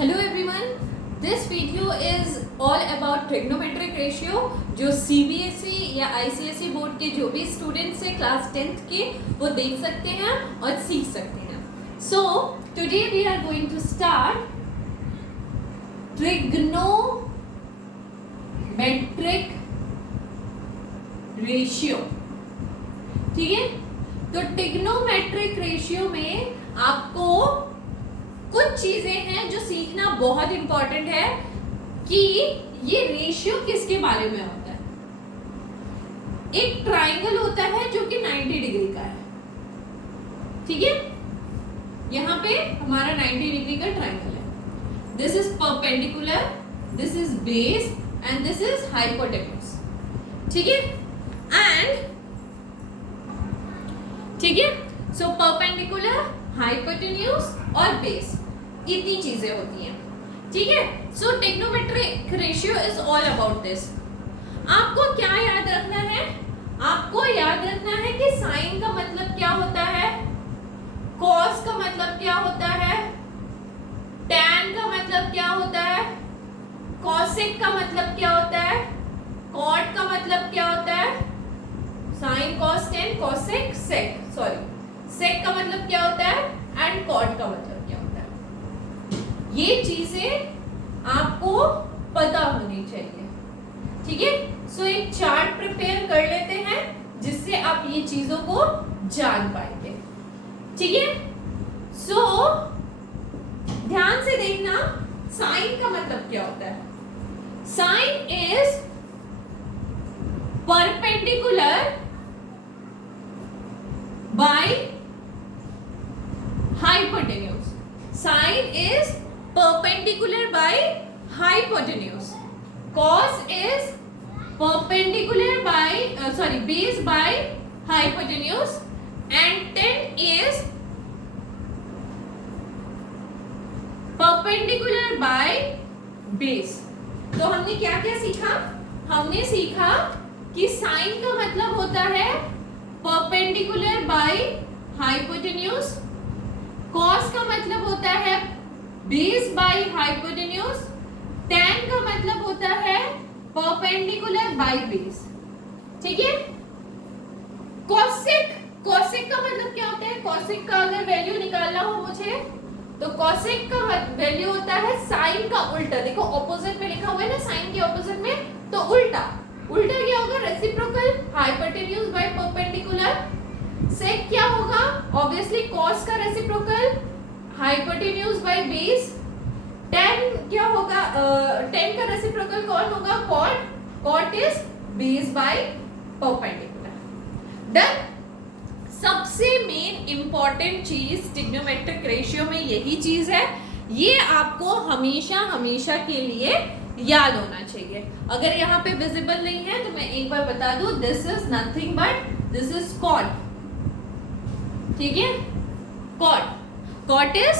Hello everyone, this video is all about trigonometric ratio जो CBSE या ICSE board के जो भी स्टूडेंट्स हैं क्लास 10th के वो देख सकते हैं और सीख सकते हैं. So today we are going to start trigonometric ratio. ठीक है, तो ट्रिग्नोमेट्रिक रेशियो में आपको कुछ चीजें हैं जो सीखना बहुत इंपॉर्टेंट है कि ये रेशियो किसके बारे में होता है. एक ट्राइंगल होता है जो कि 90 डिग्री का है. ठीक है, यहां पे हमारा 90 डिग्री का ट्राइंगल है. This is perpendicular, this is base and this is hypotenuse. ठीक है, एंड ठीक है, सो परपेंडिकुलर, हाइपोटेन्यूज और बेस, इतनी चीजें होती हैं. ठीक है, so trigonometric ratio is all about this. आपको क्या याद रखना है? आपको याद रखना है कि साइन का मतलब क्या होता है, कॉस का मतलब क्या होता है, टैन का मतलब क्या होता है, कॉसेक का मतलब क्या होता है, कॉट का मतलब क्या होता है, sine cos tan cosec sec, sorry sec का मतलब क्या होता है एंड कॉट का मतलब क्या होता है. ये चीजें आपको पता होनी चाहिए. ठीक है, सो एक चार्ट प्रिपेयर कर लेते हैं जिससे आप ये चीजों को जान पाएंगे. ठीक है, सो ध्यान से देखना, साइन का मतलब क्या होता है. Sine is perpendicular by hypotenuse. Sine is perpendicular by hypotenuse. Cos is perpendicular by base by hypotenuse, and tan is perpendicular by base. तो हमने क्या क्या सीखा? हमने सीखा कि साइन का मतलब होता है perpendicular by hypotenuse, कॉस का मतलब होता है बेस बाय हाइपोटेन्यूज, टैन का मतलब होता है परपेंडिकुलर बाय बेस. ठीक है, कॉसेक, कॉसेक का मतलब क्या होता है, कॉसेक का अगर वैल्यू निकालना हो मुझे तो कॉसेक का वैल्यू होता है साइन का उल्टा. देखो ऑपोजिट में लिखा हुआ है ना, साइन के ऑपोजिट में, तो उल्टा. उल्टा क्या होगा, reciprocal hypotenuse by perpendicular. Sec क्या होगा, ऑब्वियसली कॉस का reciprocal hypotenuse by base. Tan क्या होगा, टैन का रेसिप्रोकल कौन होगा, cot. Cot is base by perpendicular. Done. सबसे मेन इंपॉर्टेंट चीज ट्रिग्नोमेट्रिक रेशियो में यही चीज है. ये आपको हमेशा हमेशा के लिए याद होना चाहिए. अगर यहाँ पे विजिबल नहीं है तो मैं एक बार बता दूं, this is nothing but this is cot. ठीक है, cot. Cot is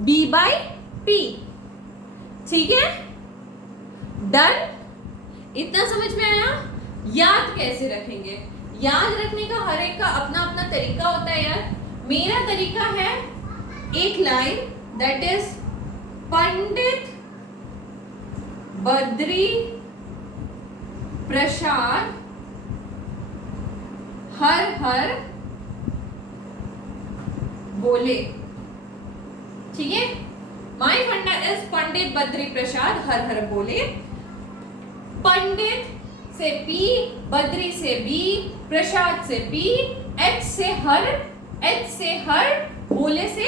B by P. ठीक है, डन. इतना समझ में आया? याद कैसे रखेंगे? याद रखने का हर एक का अपना अपना तरीका होता है यार. मेरा तरीका है एक line, that is Pandit Badri Prasad हर हर बोले. ठीक है, माई फंडा इज पंडित बद्री प्रसाद हर हर बोले. पंडित से पी, बद्री से बी, प्रसाद से पी, एच से हर, बोले से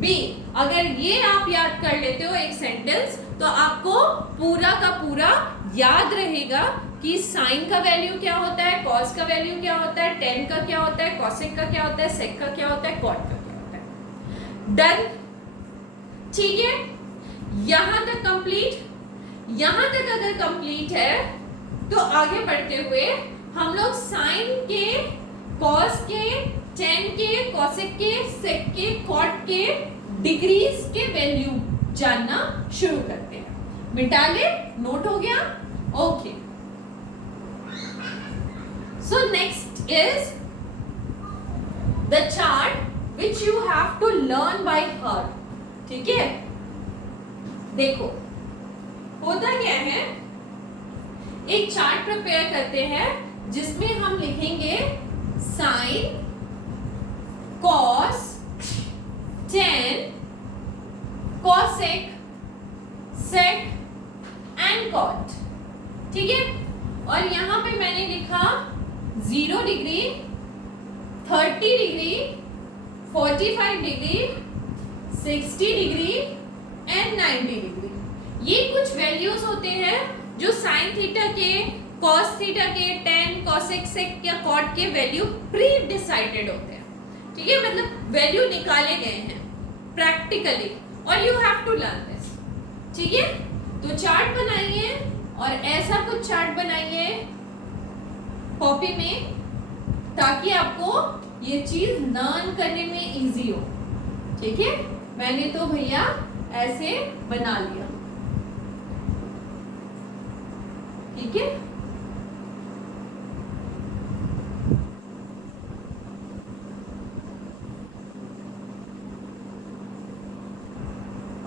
बी. अगर ये आप याद कर लेते हो एक सेंटेंस तो आपको पूरा का पूरा याद रहेगा कि साइन का वैल्यू क्या होता है, कॉस का वैल्यू क्या होता है, टेन का क्या होता है, कॉसेक का क्या होता है, सेक का क्या होता है, कॉट का क्या होता है. डन. ठीक है, यहां तक कंप्लीट. यहां तक अगर कंप्लीट है तो आगे बढ़ते हुए हम लोग साइन के, कॉस के, टेन के, कॉसेक के, सेक के, कॉट के डिग्रीज के वैल्यू जानना शुरू करते हैं. मिटा ले, नोट हो गया? Okay. So next is the chart which you have to learn by heart. ठीक है, देखो होता क्या है, एक चार्ट प्रिपेयर करते हैं जिसमें हम लिखेंगे sine, cos, tan, cosec, sec and cot. ठीक है, और यहां पे मैंने लिखा 0 degree, 30 degree, 45 degree, 60 degree and 90 degree. ये कुछ वैल्यूज होते हैं जो साइन थीटा के, कॉस थीटा के, टेन, कॉसेक, सेक या कॉट के वैल्यू प्री डिसाइडेड होते हैं। ठीक है, मतलब वैल्यू निकाले गए हैं प्रैक्टिकली, और you have to learn this. ठीक है, तो चार्ट बनाइए और ऐसा कुछ चार्ट बनाइए कॉपी में, ताकि आपको ये चीज लर्न करने में इजी हो। ठीक है, मैंने तो भैया ऐसे बना लिया। ठीक है,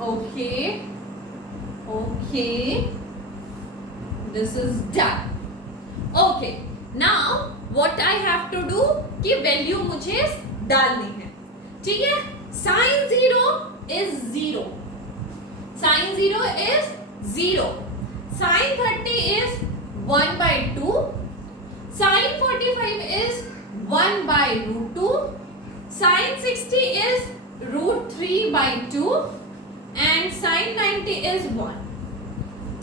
okay okay, this is done. Okay, now what I have to do कि वैल्यू मुझे डालनी है। ठीक है, sine 0 is 0, sine 0 is 0, sine 30 is 1/2, sin 45 is 1/√2, sin 60 is √3/2 and sin 90 is 1।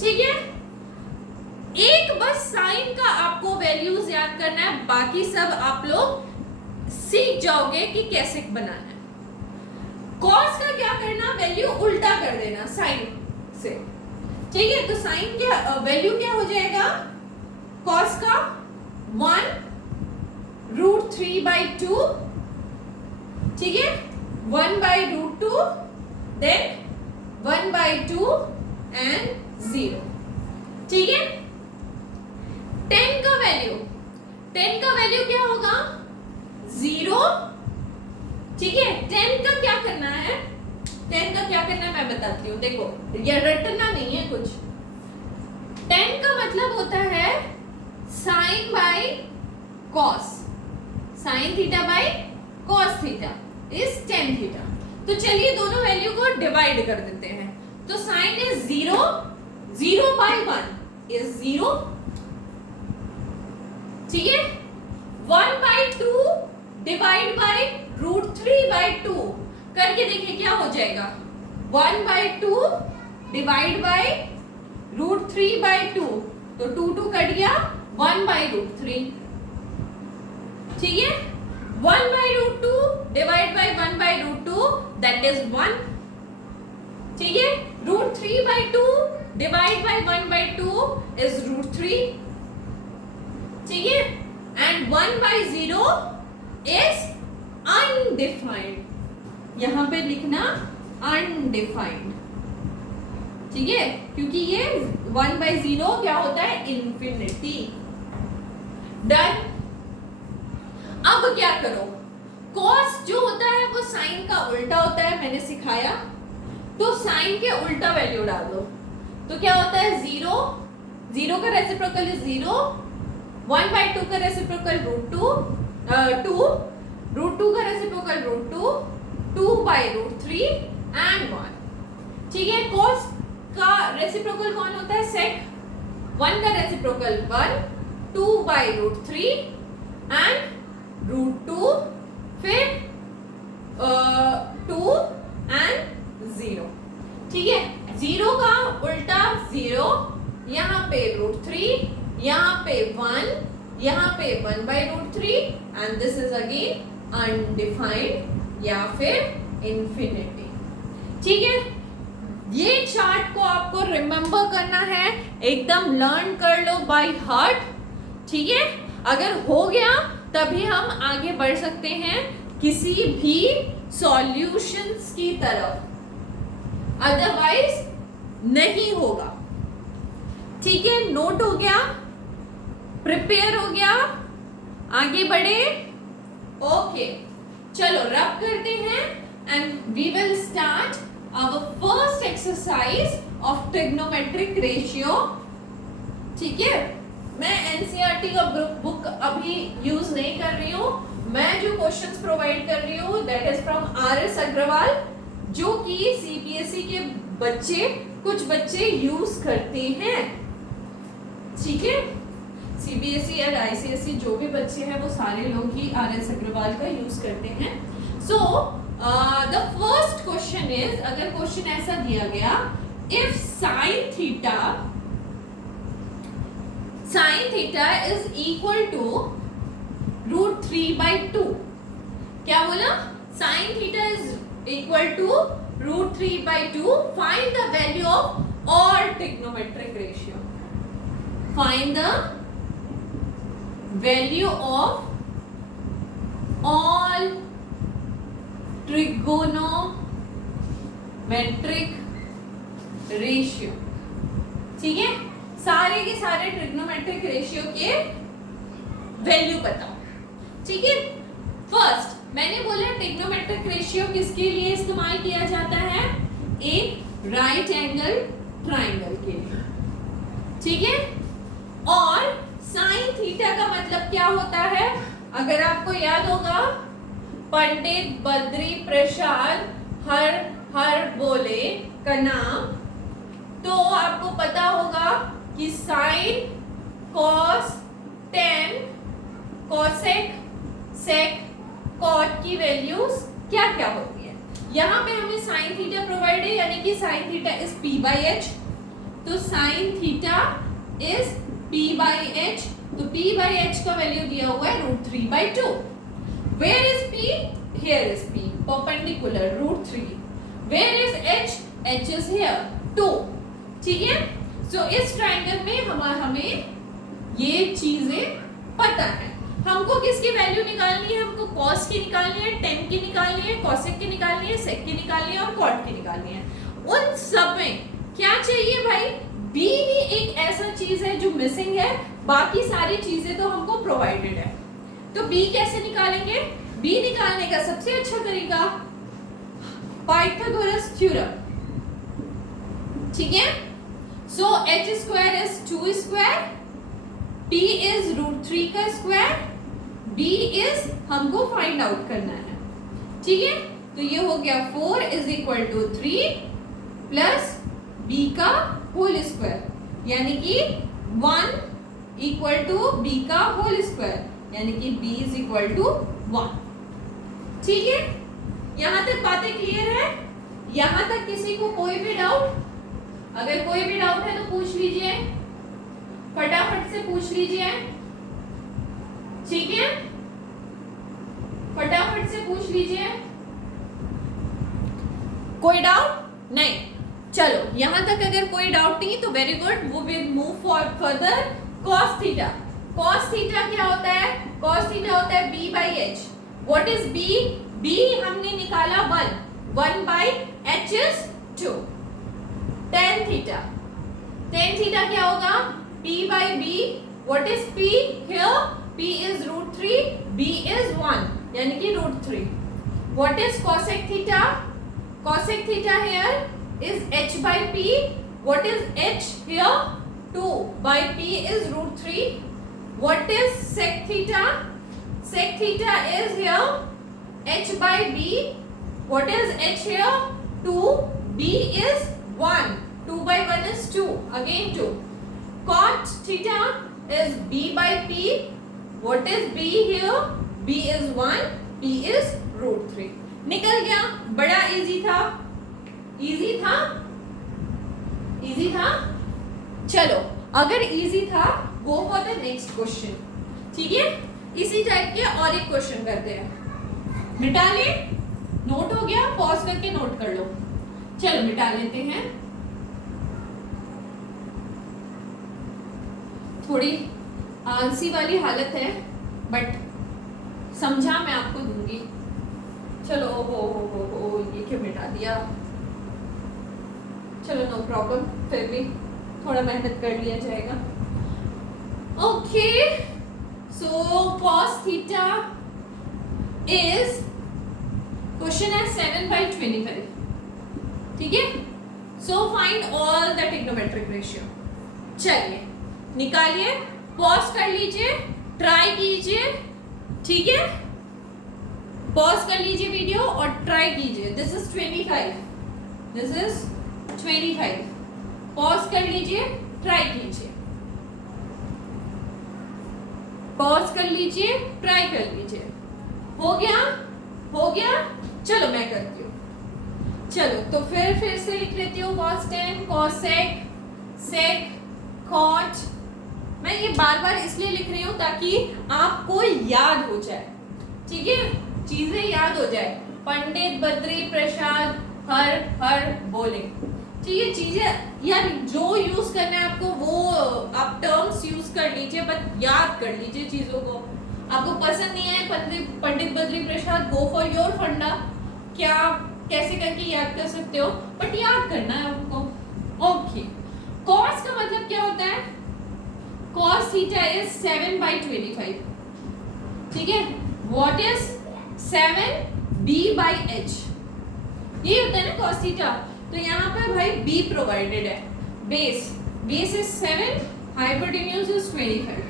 ठीक है, एक बस साइन का आपको वैल्यूज याद करना है, बाकी सब आप लोग सीख जाओगे कि कैसे बनाना है। कॉस का क्या करना, वैल्यू उल्टा कर देना साइन से। ठीक है, तो साइन क्या वैल्यू क्या हो जाएगा, कॉस का 1√3/2। ठीक है, 1/√2, देन 1/2 एंड 0। ठीक है, 10 का वैल्यू क्या होगा, 0। ठीक है, 10 का क्या करना है, 10 का क्या करना है मैं बताती हूँ। देखो, ये रटना नहीं है कुछ। 10 का मतलब होता है sine by cos, sine theta by cos theta is tan theta. तो चलिए दोनों वैल्यू को डिवाइड कर देते हैं। तो साइन इज 0, 0/1 इज 0। ठीक है, 1/2 डिवाइड बाय √3/2 करके देखिए क्या हो जाएगा, 1/2 डिवाइड बाय √3/2, तो 2 कट गया, 1/√3। ठीक है, 1/√2 डिवाइड बाय 1/√2 दैट इज 1। ठीक है, √3/2 डिवाइड बाय 1/2 इज √3। ठीक है, एंड 1/0 इज अनडिफाइंड, यहां पे लिखना अनडिफाइंड। ठीक है, क्योंकि ये 1/0 क्या होता है, इंफिनिटी। डन। अब क्या करो, कॉस जो होता है वो साइन का उल्टा होता है, मैंने सिखाया। तो साइन के उल्टा वैल्यू डाल दो, तो क्या होता है, 0, 0 का रेसिप्रोकल इज 0, 1/2 का रेसिप्रोकल √2, 2, √2 का रेसिप्रोकल √2, 2/√3 एंड 1। ठीक है, कॉस का रेसिप्रोकल कौन होता है, सेक। 1 का रेसिप्रोकल 1, 2/√3 एंड √2, फिर 2 एंड 0। ठीक है, 0 का उल्टा 0, यहाँ पे √3, यहाँ पे 1, यहाँ पे 1/√3 and this is again undefined या फिर इंफिनिटी। ठीक है, ये चार्ट को आपको रिमेंबर करना है, एकदम लर्न कर लो बाय हार्ट। ठीक है, अगर हो गया तभी हम आगे बढ़ सकते हैं किसी भी सॉल्यूशंस की तरफ, अदरवाइज नहीं होगा। ठीक है, नोट हो गया, प्रिपेयर हो गया, आगे बढ़े। ओके, चलो रब करते हैं and we will start our first exercise of trigonometric ratio. ठीक है, मैं एनसीईआरटी का बुक अभी यूज नहीं कर रही हूँ, मैं जो क्वेश्चंस प्रोवाइड कर रही हूँ that is from R S. Agarwal, जो कि सीबीएसई के बच्चे, कुछ बच्चे यूज करते हैं। ठीक है, सीबीएसई और आईसीएसई जो भी बच्चे हैं वो सारे लोग ही आर.एस. अग्रवाल का यूज करते हैं। So the first question is, अगर क्वेश्चन ऐसा दिया गया, if sine theta is equal to √3/2, क्या बोला? Sine theta is equal to √3/2, find the value of all trigonometric ratio, find the value of all trigonometric ratio. ठीक है, सारे के सारे ट्रिग्नोमेट्रिक रेशियो के वैल्यू बताओ। ठीक है, फर्स्ट मैंने बोला ट्रिग्नोमेट्रिक रेशियो किसके लिए इस्तेमाल किया जाता है? एक राइट एंगल ट्राइंगल के लिए। ठीक है, और साइन थीटा का मतलब क्या होता है? अगर आपको याद होगा, पंडित बद्री प्रसाद हर बोले का नाम, तो आपको पता होगा कि साइन, कॉस, टेन, कोसेक, सेक, कॉट की वैल्यूज क्या क्या होती है। यहाँ पे हमें साइन थीटा प्रोवाइड है, यानी कि साइन थीटा इज p/h, तो साइन थीटा इज p/h, तो p/h का वैल्यू दिया हुआ है √3/2। Where is p? Here is p, perpendicular √3. Where is h? h is here 2. ठीक है, सो इस ट्रायंगल में हमें ये चीजें पता है। हमको किसकी वैल्यू निकालनी है? हमको कॉस की निकालनी है, टेन की निकालनी है, कोसेक की निकालनी है, सेक की निकालनी है और कॉट की निकालनी है। उन सब में क्या चाहिए भाई? बी ही एक ऐसा चीज है जो मिसिंग है, बाकी सारी चीजें तो हमको प्रोवाइडेड है। तो बी कैसे निकालेंगे? बी निकालने का सबसे अच्छा तरीका पाइथागोरस थ्योरम। ठीक है, so h square is 2 square, p is √3 का स्क्वायर, b इज हमको फाइंड आउट करना है। ठीक है, तो ये हो गया 4 is equal to 3 plus b का होल स्क्वायर, यानी कि 1 इक्वल टू b का होल स्क्वायर, यानी कि b इज इक्वल टू 1। ठीक है, यहां तक बातें क्लियर है? यहां तक किसी को कोई भी डाउट? अगर कोई भी डाउट है तो पूछ लीजिए, फटाफट से पूछ लीजिए। ठीक है, फटाफट से पूछ लीजिए। कोई डाउट नहीं? चलो, यहां तक अगर कोई डाउट नहीं तो वेरी गुड, वो will move for further. Cos theta, cos theta क्या होता है? कॉस थीटा होता है b/h। What is b? b हमने निकाला 1/h is 2। tan theta, tan theta क्या होगा? p/b। What is p? Here p is √3, b is 1, यानी कि √3। What is cosec theta? cosec theta here is h/p। What is h here? 2/p is √3। What is sec theta? sec theta is here h/b। What is h here? 2, b is 1, 2/1 is 2, again 2. Cot theta is b/p. What is b here? b is 1, p is √3. निकल गया, बड़ा easy था, easy था, easy था। चलो, अगर easy था go for the next question. ठीक है, इसी टाइप के और एक क्वेश्चन करते हैं। मिटा ले, नोट हो गया? पॉज करके नोट कर लो। चलो मिटा लेते हैं। थोड़ी आलसी वाली हालत है, बट समझा मैं आपको दूंगी। चलो, हो ये क्यों मिटा दिया? चलो नो प्रॉब्लम, फिर भी थोड़ा मेहनत कर लिया जाएगा। Okay, so cos theta is, question है 7/25। ठीक है, so find all the trigonometric ratio. चलिए निकालिए, पॉज कर लीजिए, ट्राई कीजिए, ठीक है, पॉज कर लीजिए वीडियो और ट्राई कीजिए। This is 25, this is 25, pause कर लीजिए, ट्राई कीजिए, पॉज कर लीजिए, ट्राई कर लीजिए। हो गया, हो गया, चलो मैं करती हूँ। चलो तो फिर से लिख लेती हूँ cos 10, cosec, sec, cot। मैं ये बार बार इसलिए लिख रही हूँ ताकि आपको याद हो जाए, ठीक है, चीजें याद हो जाए। पंडित, बद्री, प्रसाद, हर बोले, ठीक है, चीजें यार जो यूज करना है आपको वो आप टर्म्स यूज कर लीजिए, बट याद कर लीजिए चीजों को। आपको पसंद नहीं है पंडित, बद्री, प्रसाद, गो फॉर योर फंडा, क्या कैसे करके याद कर सकते हो, बट याद करना है आपको। ओके, cos का मतलब क्या होता है? cos थीटा इज 7/25, ठीक है। What is 7b/h? ये होता है ना cos थीटा। तो यहाँ पर भाई b प्रोवाइडेड है, बेस इज 7, हाइपोटेन्यूज इज 25,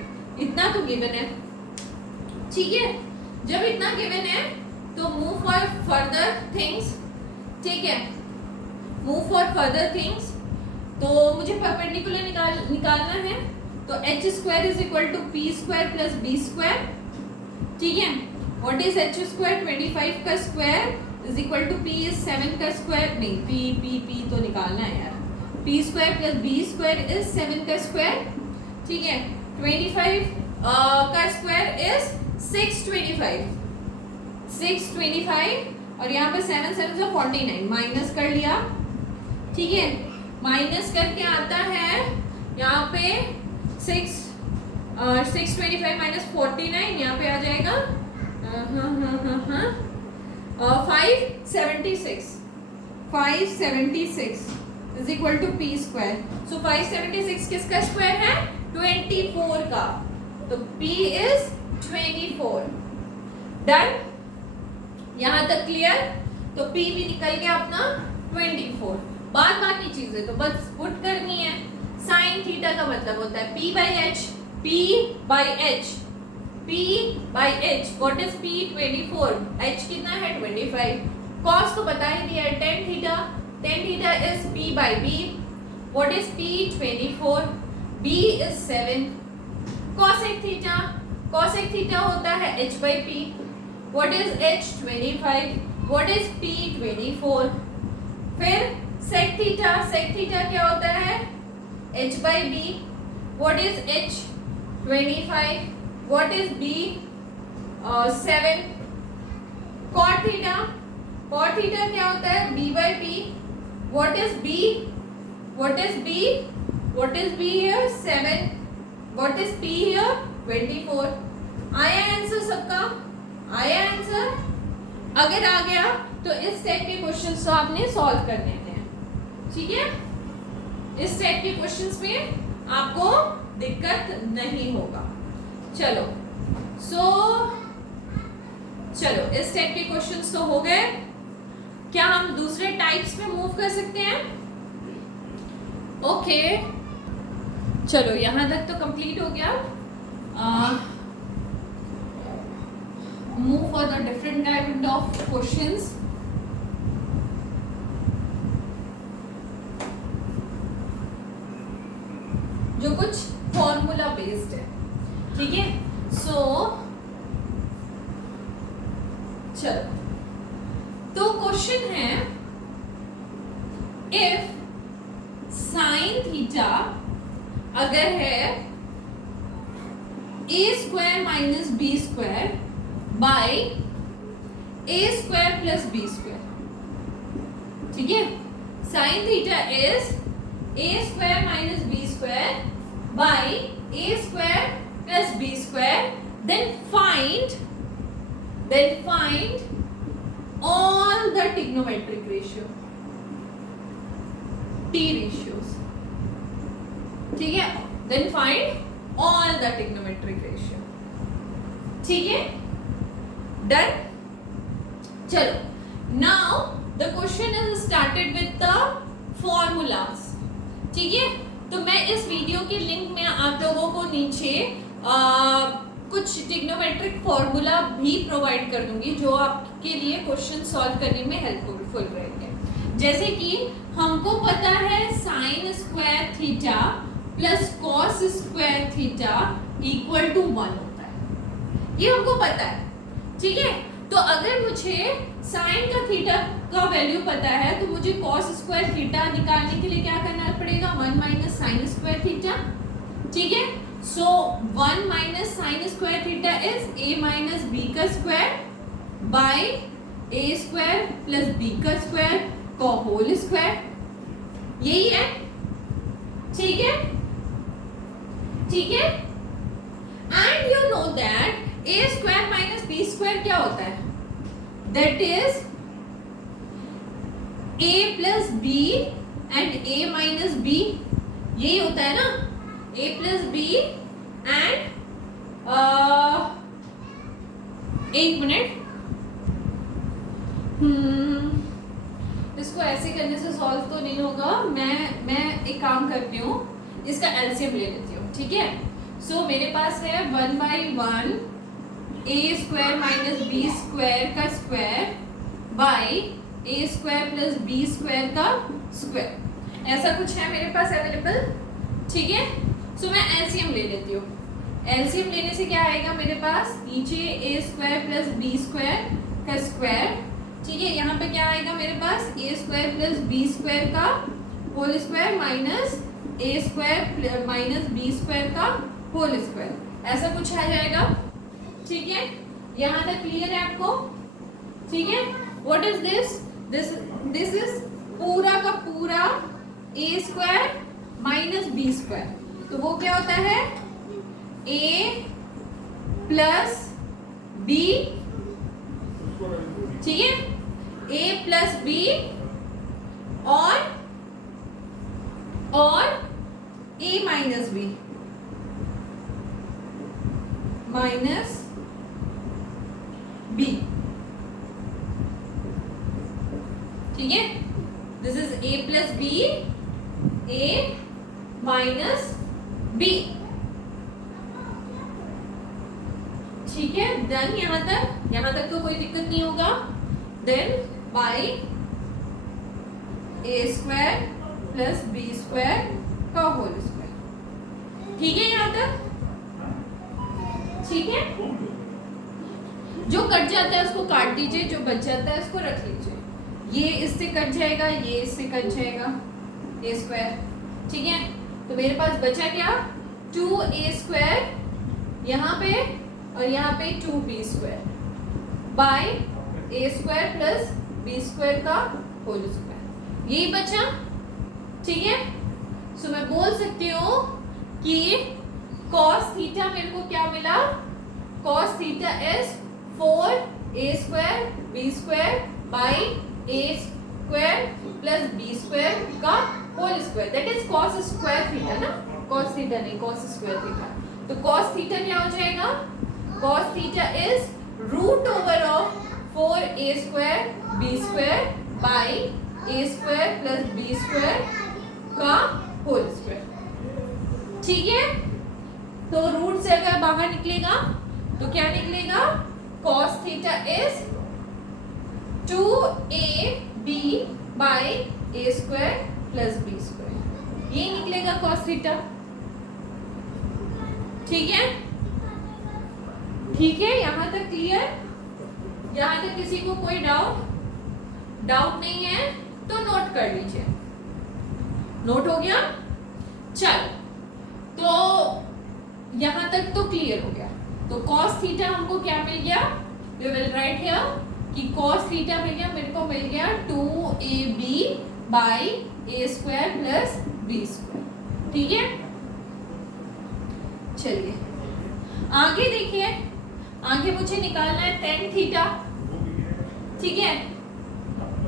इतना तो गिवन है, ठीक है। जब इतना गिवन है तो मूव फॉर फर्दर थिंग्स, ठीक है, मूव फॉर फर्दर थिंग्स। तो मुझे परपेंडिकुलर निकालना है, तो h square is equal to p square plus b square, ठीक है। What is h square? 25 का square is equal to p is 7 का स्क्वायर, नहीं p तो निकालना है यार, p square plus b square is 7 का स्क्वायर, ठीक है। 25 का स्क्वायर इज 625 और यहाँ पे 7 7 से 49 माइनस कर लिया, ठीक है। माइनस करके आता है यहाँ पे 625 माइनस 49, यहाँ पे आ जाएगा 576 is equal to P square. So 576 किसका स्क्वायर है? 24 का, तो p इज 24। डन, यहां तक क्लियर? तो p भी निकल गया अपना 24। बाकी चीजें तो बस पुट करनी है। साइन थीटा का मतलब होता है p by h। What is p? 24, h कितना है? 25। cos तो बता ही दिया है, tan theta is p by b। What is p? 24, b is 7। cosec theta होता है h by p। What is h? 25। What is p? 24। फिर sec थीटा क्या होता है? h by b। What is h? 25। What is b? 7। cot theta क्या होता है? b by p। What is b? What is b here? 7। What is p here? 24। आया answer सबका? आया आंसर? अगर आ गया तो इस टाइप के क्वेश्चंस तो आपने सॉल्व करने हैं, ठीक है। इस टाइप के क्वेश्चंस में आपको दिक्कत नहीं होगा। चलो इस टाइप के क्वेश्चंस तो हो गए। क्या हम दूसरे टाइप्स में मूव कर सकते हैं? ओके, चलो यहां तक तो कंप्लीट हो गया। Move for the different kind of questions. जो कुछ फॉर्मूला बेस्ड है, ठीक है। चलो तो क्वेश्चन है, इफ साइन थीटा अगर है a square minus b square by a square plus b square, ठीक है। Sign theta is a square minus b square by a square plus b square, then find all the trigonometric ratio, t ratios, ठीक है। then find all the trigonometric ratio, ठीक है। done। चलो, now the question is started with the formulas, ठीक है। तो मैं इस वीडियो के लिंक में आप लोगों को नीचे कुछ ट्रिग्नोमेट्रिक फॉर्मूला भी प्रोवाइड कर दूंगी जो आपके लिए क्वेश्चन सॉल्व करने में हेल्पफुल रहेंगे। जैसे कि हमको पता है sine square theta plus cos square theta equal to 1 होता है, ये हमको पता है, ठीक है। तो अगर मुझे साइन का थीटा का वैल्यू पता है तो मुझे कॉस स्क्वायर थीटा निकालने के लिए क्या करना पड़ेगा, 1 माइनस साइन स्क्वायर थीटा, ठीक है। So 1 minus sine square theta is a minus B का square by a square plus b का स्क्वायर का होल स्क्वायर, यही है, ठीक है, ठीक है। And you know that a square minus b square क्या होता है, that is a plus b and a minus b, यही होता है ना, a प्लस b एंड एक मिनट, इसको ऐसे करने से सॉल्व तो नहीं होगा, मैं एक काम करती हूँ, इसका एलसीएम ले लेती हूँ, ठीक है। सो मेरे पास है 1/1 a square minus b square का square by a square plus b square का स्क्वायर, ऐसा कुछ है मेरे पास अवेलेबल, ठीक है। सो मैं एलसीएम ले लेती हूँ, एलसीएम लेने से क्या आएगा मेरे पास, नीचे a square plus b square का स्क्वायर, ठीक है। यहाँ पे क्या आएगा मेरे पास, a square plus b square का whole square minus a square minus b square का होल स्क्वायर, ऐसा कुछ आ जाएगा, ठीक है। यहाँ तक क्लियर है आपको, ठीक है। What is this, this is पूरा का पूरा a square minus b square, तो वो क्या होता है, a प्लस b, ठीक है, a प्लस b और a minus b minus b, ठीक है। This is a plus b, a minus b, ठीक है, डन। यहाँ तक तो कोई दिक्कत नहीं होगा। Then by a square plus b square का होल स्क्वायर, ठीक है, यहाँ तक, ठीक है। जो कट जाता है उसको काट दीजिए, जो बच जाता है उसको रख लीजिए, ये इससे कट जाएगा, ये इससे कट जाएगा, a स्क्वायर, ठीक है। तो मेरे पास बचा क्या, 2a स्क्वायर यहाँ पे और यहाँ पे 2b square by a square plus b square का होल स्क्वायर, यही बचा, ठीक है। सो मैं बोल सकती हूँ कि cos थीटा मेरे को क्या मिला, cos theta is 4a square b square by a square plus b square का whole square, that is cos square theta ना, cos थीटा नहीं, cos स्क्वायर थीटा। तो cos थीटा क्या हो जाएगा, cos theta is root over of 4a square b square by a square plus b square का whole square, ठीक है। तो रूट से अगर बाहर निकलेगा तो क्या निकलेगा, cos theta is 2ab by a square plus b square, ये निकलेगा cos थीटा, ठीक है, ठीक है। यहाँ तक क्लियर, यहाँ तक किसी को कोई डाउट नहीं है तो नोट कर लीजिए, नोट हो गया, चल। तो यहाँ तक तो क्लियर हो गया। तो cos थीटा हमको क्या मिल गया, वी विल राइट हियर कि cos थीटा मिल गया, मेरे को मिल गया 2ab by a square plus b square, ठीक है। चलिए आगे देखिए, आगे मुझे निकालना है tan थीटा, ठीक है।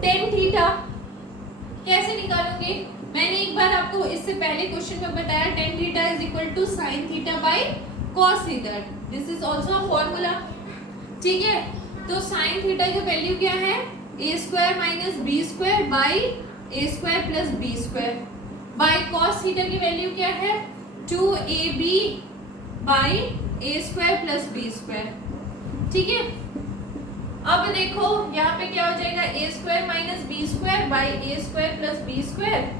tan थीटा कैसे निकालोगे, मैंने एक बार आपको इससे पहले क्वेश्चन में बताया, tan theta is equal to sin theta by cos theta, this is also a formula, ठीक है। तो sin थीटा की वैल्यू क्या है, a square minus b square by A square plus B square by cos theta की value क्या है 2ab by A square plus B square. ठीक है, अब देखो यहाँ पे क्या हो जाएगा A square minus B square by A square plus B square,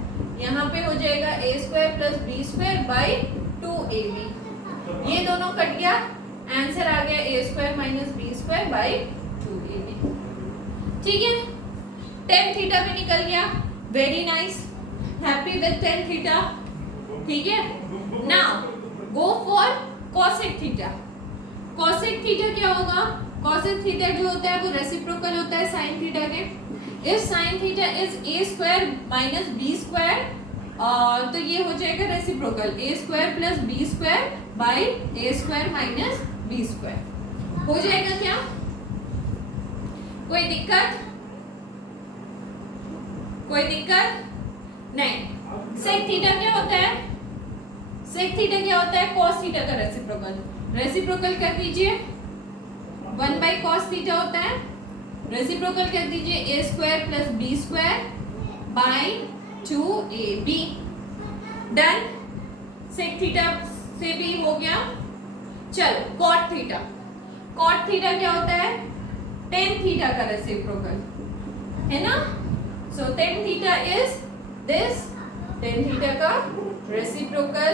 यहाँ पे हो जाएगा A square plus B square by 2ab, ये दोनों कट गया, आंसर आ गया A square minus B square by 2ab। ठीक है, tan थीटा भी निकल गया, very nice, happy with tan theta. ठीक है, now go for cosec theta. cosec theta क्या होगा, cosec थीटा जो होता है वो रेसिप्रोकल होता है sin थीटा के। If sin theta is a square minus b square, तो ये हो जाएगा reciprocal a square plus b square by a square minus b square. हो जाएगा क्या, कोई दिक्कत, कोई दिक्कत नहीं। sec थीटा क्या होता है, sec थीटा क्या होता है, cos थीटा का रेसिप्रोकल, रेसिप्रोकल कर दीजिए 1 बाई कॉस थीटा होता है, रेसिप्रोकल कर दीजिए A square plus B square by 2ab। Done, sec theta से भी हो गया। चलो कॉट थीटा, कॉट थीटा क्या होता है, टेन थीटा का रेसिप्रोकल है ना, so tan theta is this, tan theta का रेसिप्रोकल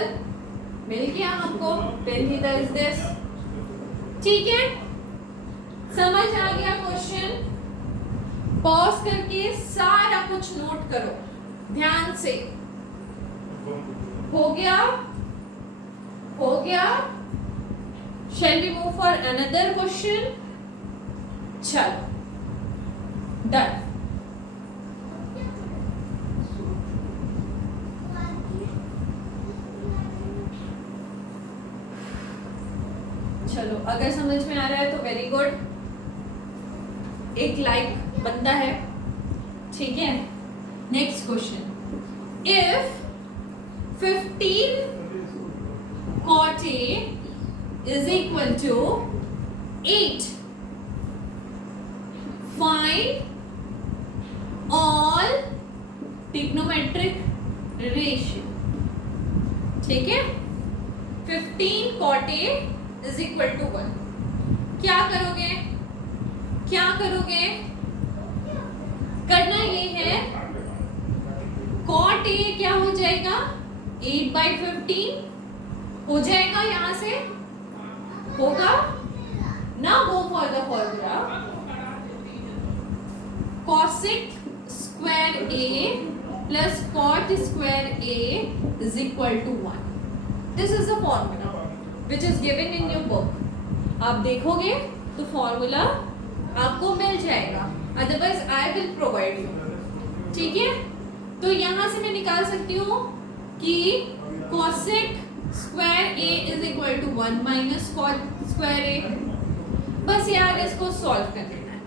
मिल गया हमको, टेन थीटा इज दिस। ठीक है, समझ आ गया क्वेश्चन, पॉज करके सारा कुछ नोट करो ध्यान से। हो गया, हो गया, shall we move for another question. चलो डन। चलो अगर समझ में आ रहा है तो वेरी गुड, एक लाइक बनता है। ठीक है, next question, if 15 cot A is equal to 8, find all trigonometric ratio। ठीक है, 15 cot A is equal to 1, क्या करोगे, क्या करोगे, करना ये है, cot A क्या हो जाएगा 8 by 15 हो जाएगा, यहां से होगा ना, go for the formula cosec square A plus cot square A is equal to 1। This is the formula which is given in your book। आप देखोगे तो फॉर्मूला आपको मिल जाएगा, otherwise I will provide you. ठीक है, तो यहां से मैं निकाल सकती हूँ कि cosec square A is equal to 1 minus cot square A। बस यार इसको सॉल्व कर लेना है।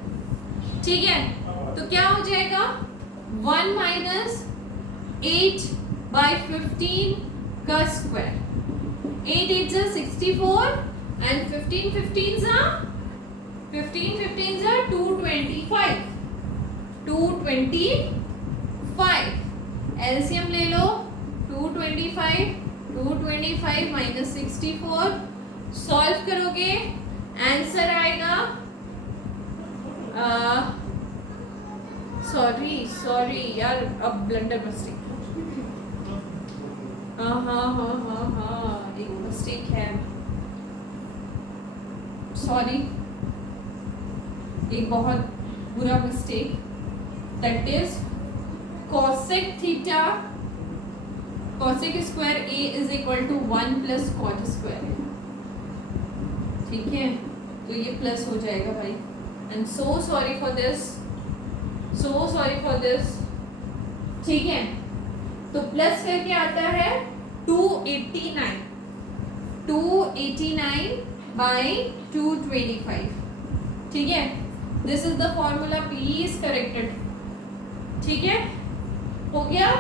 ठीक है, तो क्या हो जाएगा 1 minus 8 by 15 का square, 8 8 is 64 and 15 15 are 225, 225 LCM ले लो, 225 माइनस 64, सॉल्व करोगे आंसर आएगा, सॉरी यार, अब ब्लंडर मिस्टेक, हाँ एक मिस्टेक है, सॉरी, एक बहुत बुरा mistake, that is cosec theta, cosec square A is equal to 1 plus cot square. ठीक है, तो ये प्लस हो जाएगा भाई, and so sorry for this, so sorry for this. ठीक है, तो प्लस करके आता है 289 बाई 225। ठीक है, this is the formula, please corrected. ठीक है, हो गया।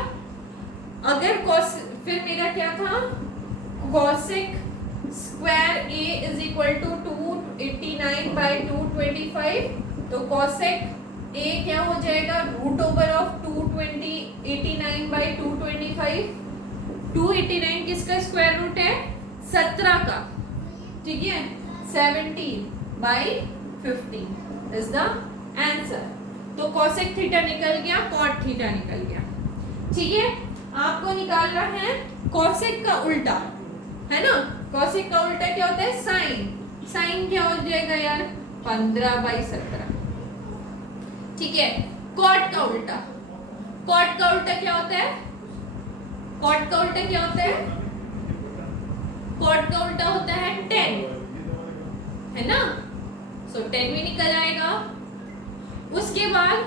अगर cos, फिर मेरा क्या था, cosec square A is equal to 289 by 225, तो cosec ए क्या हो जाएगा, रूट ओवर ऑफ 289/225। 289 किसका स्क्वायर रूट है, 17 का, ठीक है। 17/15 इज द आंसर। तो cosec थीटा निकल गया, cot थीटा निकल गया, ठीक है। आपको निकालना है cosec का उल्टा, है ना। cosec का उल्टा क्या होता है, साइन। साइन क्या हो जाएगा यार, 15/17, ठीक है। cot का उल्टा, cot का उल्टा क्या होता है, cot का उल्टा क्या होता है, cot का उल्टा होता है 10, है ना। सो 10 भी निकल आएगा। उसके बाद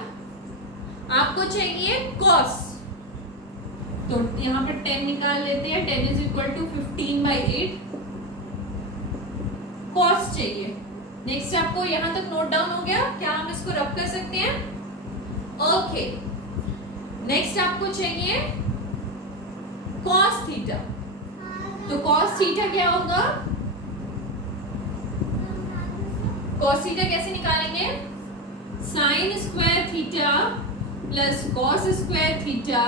आपको चाहिए cos, तो यहाँ पे 10 निकाल लेते हैं। 10 इज इक्वल टू 15/8 cos चाहिए। नेक्स्ट आपको यहाँ तक नोट डाउन हो गया, क्या हम इसको रब कर सकते हैं, ओके। नेक्स्ट आपको चाहिए cos थीटा, तो cos थीटा क्या होगा, cos थीटा कैसे निकालेंगे, sin square theta plus cos square theta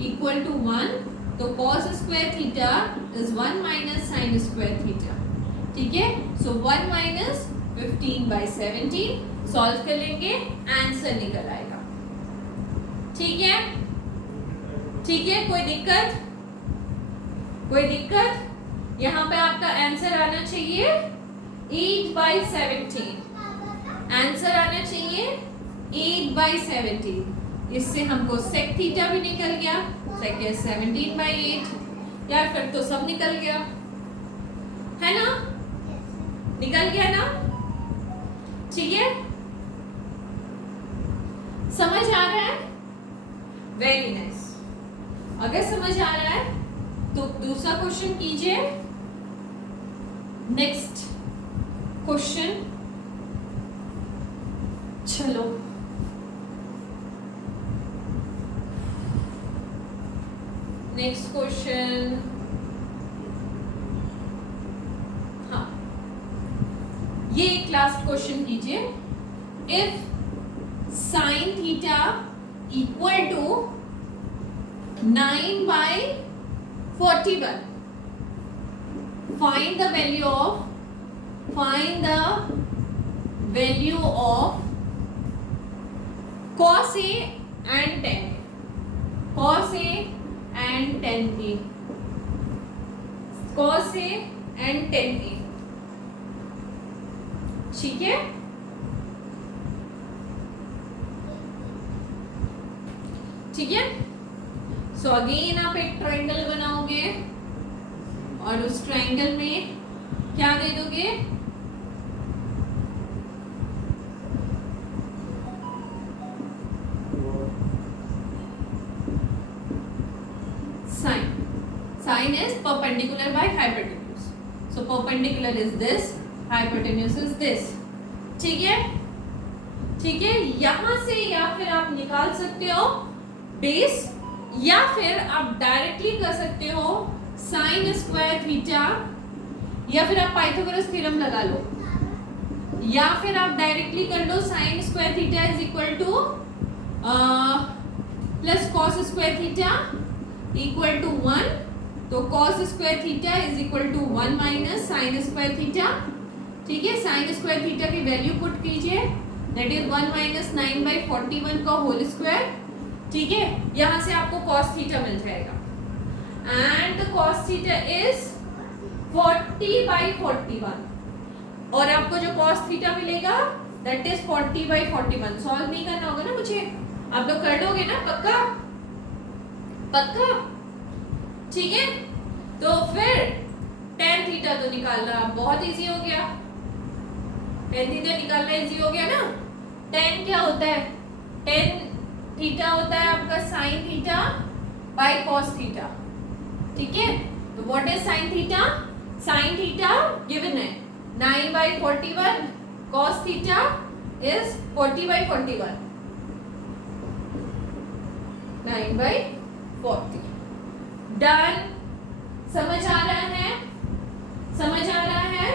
equal to 1, तो cos square theta is 1 minus sin square theta, ठीक है। सो 1 माइनस 15/17 सॉल्व कर लेंगे, आंसर निकल आएगा, ठीक है। ठीक है, कोई दिक्कत, कोई दिक्कत, यहाँ पे आपका आंसर आना चाहिए 8/17, आंसर आना चाहिए 8/17। इससे हमको sec थीटा भी निकल गया, sec is 17/8, यार फिर तो सब निकल गया, है ना, निकल गया ना, ठीक है। समझ आ रहा है, वेरी नाइस। अगर समझ आ रहा है तो दूसरा क्वेश्चन कीजिए। नेक्स्ट क्वेश्चन, चलो नेक्स्ट क्वेश्चन, हाँ ये एक लास्ट क्वेश्चन कीजिए। If sine theta equal to 9/41, find the value of cos A and tan A, cos A and tan A, cos A and tan A, ठीक है। ठीक है, सो अगेन आप एक ट्रायंगल बनाओगे और उस ट्रायंगल में क्या दे दोगे, sine. Sine is perpendicular by hypotenuse, so perpendicular is this, hypotenuse is this, ठीक है। ठीक है, यहां से या फिर आप निकाल सकते हो बेस, या फिर आप डायरेक्टली कर सकते हो साइन स्क्वायर थीटा, या फिर आप पाइथागोरस थ्योरम लगा लो, या फिर आप डायरेक्टली कर लो sine square theta is equal to plus cos square theta equal to 1, तो cos square theta is equal to 1 minus sine square theta, ठीक है। साइन स्क्वायर थीटा की वैल्यू पुट कीजिए, दैट इज 1 माइनस 9/41 का whole square, ठीक है। यहां से आपको cos थीटा मिल जाएगा, एंड cos थीटा इज 40/41, और आपको जो cos थीटा मिलेगा दैट इज 40/41। सॉल्व नहीं करना होगा ना मुझे, आप लोग कर लोगे ना, पक्का पक्का, ठीक है। तो फिर tan थीटा तो निकालना बहुत इजी हो गया, tan थीटा निकालना इजी हो गया ना। tan क्या होता है, tan थीटा होता है आपका sin theta by cos theta, ठीक है। तो what is sin theta, sin theta given है 9/41, cos थीटा इज 40/41, 9/40, डन। समझ आ रहा है, समझ आ रहा है,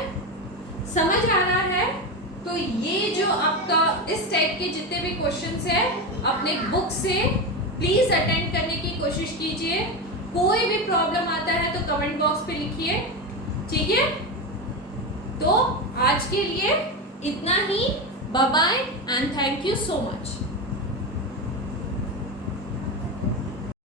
समझ आ रहा है, तो ये जो आपका इस टाइप के जितने भी क्वेश्चंस है अपने बुक से प्लीज अटेंड करने की कोशिश कीजिए। कोई भी प्रॉब्लम आता है तो कमेंट बॉक्स पे लिखिए, ठीक है। तो आज के लिए इतना ही, bye bye and thank you so much.